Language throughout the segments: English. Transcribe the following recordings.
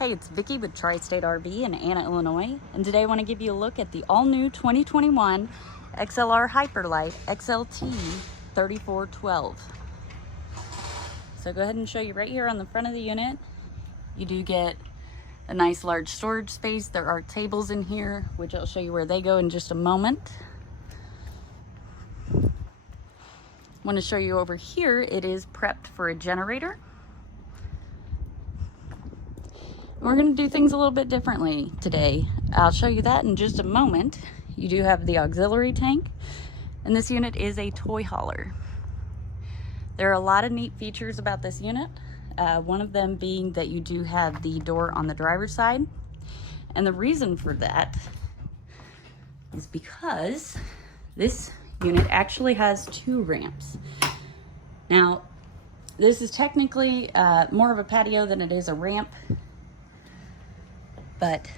Hey, it's Vicki with Tri-State RV in Anna, Illinois, and today I want to give you a look at the all-new 2021 XLR Hyperlite XLT 3412. So go ahead and show you right here on the front of the unit. You do get a nice large storage space. There are tables in here, which I'll show you where they go in just a moment. I want to show you over here, it is prepped for a generator. We're going to do things a little bit differently today. I'll show you that in just a moment. You do have the auxiliary tank, and this unit is a toy hauler. There are a lot of neat features about this unit. One of them being that you do have the door on the driver's side. And the reason for that is because this unit actually has two ramps. Now, this is technically more of a patio than it is a ramp, but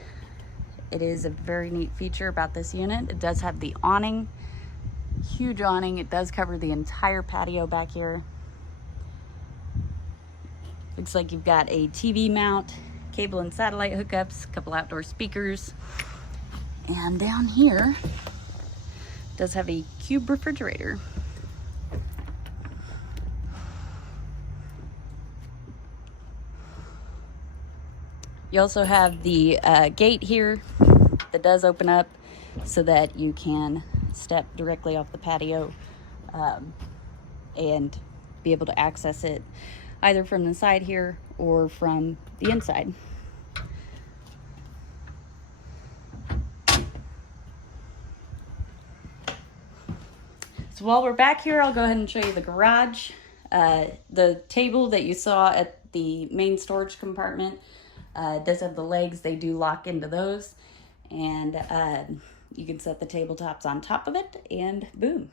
it is a very neat feature about this unit. It does have the awning, huge awning. It does cover the entire patio back here. Looks like you've got a TV mount, cable and satellite hookups, a couple outdoor speakers. And down here, it does have a cube refrigerator. You also have the gate here that does open up so that you can step directly off the patio and be able to access it either from the side here or from the inside. So while we're back here, I'll go ahead and show you the garage. The table that you saw at the main storage compartment does have the legs. They do lock into those, and you can set the tabletops on top of it, and boom,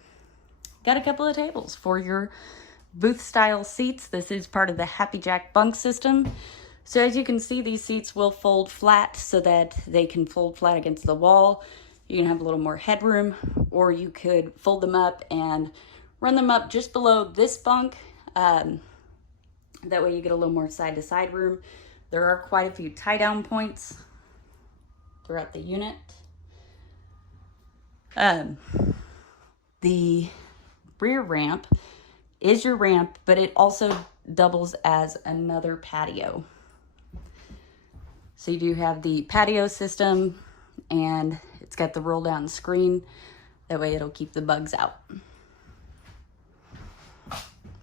got a couple of tables for your booth style seats. This is part of the Happy Jack bunk system. So as you can see, these seats will fold flat so that they can fold flat against the wall. You can have a little more headroom, or you could fold them up and run them up just below this bunk. That way you get a little more side to side room. There are quite a few tie down points throughout the unit. The rear ramp is your ramp, but it also doubles as another patio. So you do have the patio system, and it's got the roll down screen. That way it'll keep the bugs out.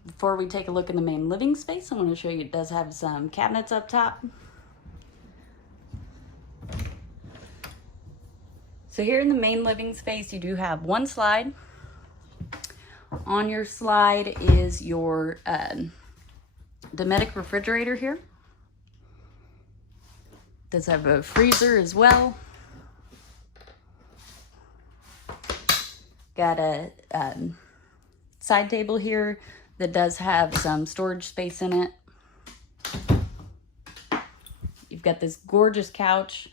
Before we take a look in the main living space, I want to show you it does have some cabinets up top. So here in the main living space, you do have one slide. On your slide is your Dynamax refrigerator here. Does have a freezer as well. Got a side table here that does have some storage space in it. You've got this gorgeous couch.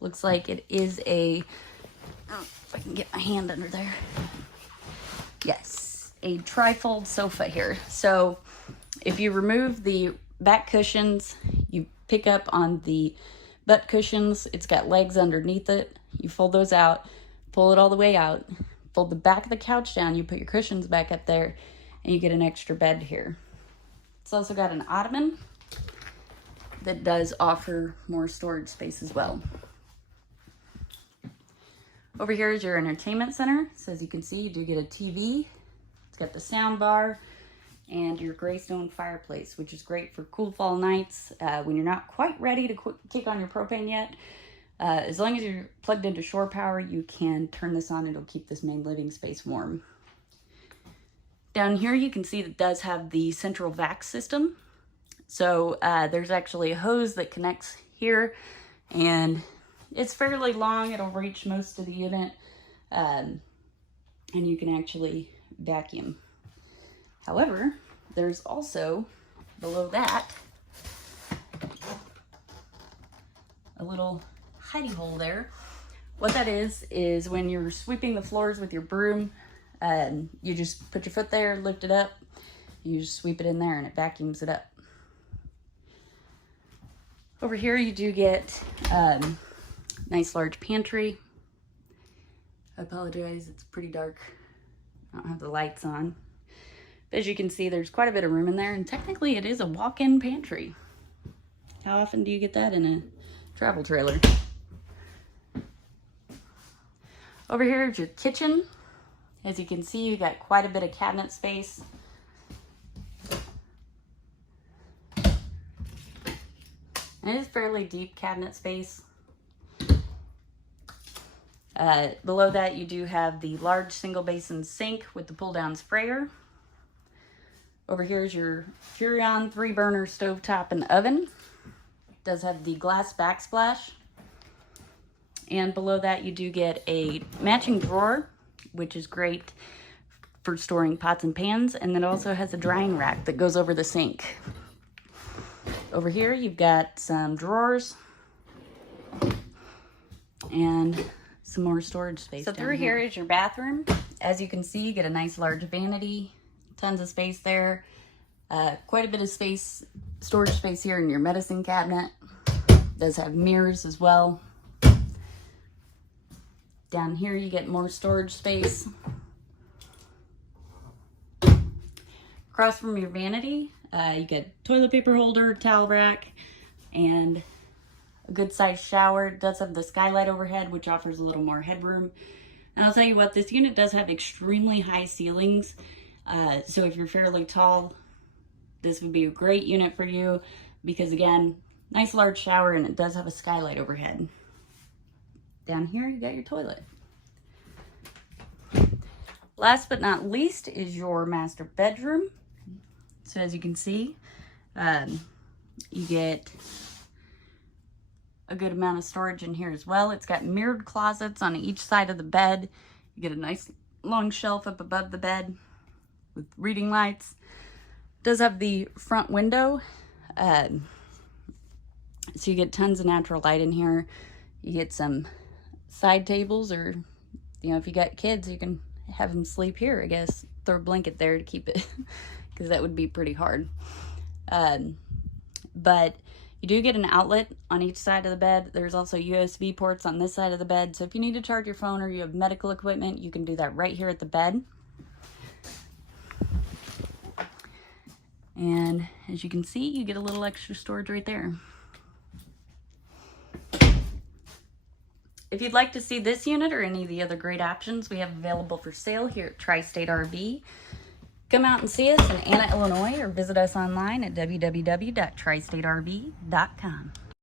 Looks like it is a, oh, if I can get my hand under there. Yes, a tri-fold sofa here. So if you remove the back cushions, you pick up on the butt cushions. It's got legs underneath it. You fold those out, pull it all the way out, fold the back of the couch down, you put your cushions back up there, and you get an extra bed here. It's also got an ottoman that does offer more storage space as well. Over here is your entertainment center. So as you can see, you do get a TV. It's got the sound bar and your gray stone fireplace, which is great for cool fall nights when you're not quite ready to kick on your propane yet. As long as you're plugged into shore power, you can turn this on. It'll keep this main living space warm. Down here, you can see that it does have the central vac system. So there's actually a hose that connects here, and it's fairly long. It'll reach most of the unit, and you can actually vacuum. However, there's also, below that, a little hidey hole there. What that is when you're sweeping the floors with your broom, you just put your foot there, lift it up, you just sweep it in there and it vacuums it up. Over here you do get nice large pantry. I apologize, it's pretty dark. I don't have the lights on. But as you can see, there's quite a bit of room in there, and technically it is a walk-in pantry. How often do you get that in a travel trailer? Over here is your kitchen. As you can see, you got quite a bit of cabinet space. And it is fairly deep cabinet space. Below that, you do have the large single basin sink with the pull-down sprayer. Over here is your Furrion 3-burner stovetop and oven. It does have the glass backsplash. And below that, you do get a matching drawer, which is great for storing pots and pans. And then it also has a drying rack that goes over the sink. Over here, you've got some drawers and some more storage space. So through here is your bathroom. As you can see, you get a nice large vanity, tons of space there. Quite a bit of space, storage space here in your medicine cabinet. It does have mirrors as well. Down here, you get more storage space. Across from your vanity, you get toilet paper holder, towel rack, and a good sized shower. It does have the skylight overhead, which offers a little more headroom. And I'll tell you what, this unit does have extremely high ceilings. So if you're fairly tall, this would be a great unit for you because, again, nice large shower, and it does have a skylight overhead. Down here, you got your toilet. Last but not least is your master bedroom. So as you can see, you get a good amount of storage in here as well. It's got mirrored closets on each side of the bed. You get a nice long shelf up above the bed with reading lights. It does have the front window, so you get tons of natural light in here. You get some side tables, or if you got kids, you can have them sleep here, I guess. Throw a blanket there to keep it, because that would be pretty hard. But you do get an outlet on each side of the bed. There's also USB ports on this side of the bed, so if you need to charge your phone or you have medical equipment, you can do that right here at the bed. And as you can see, you get a little extra storage right there. If you'd like to see this unit or any of the other great options we have available for sale here at Tri-State RV, come out and see us in Anna, Illinois, or visit us online at www.tristaterv.com.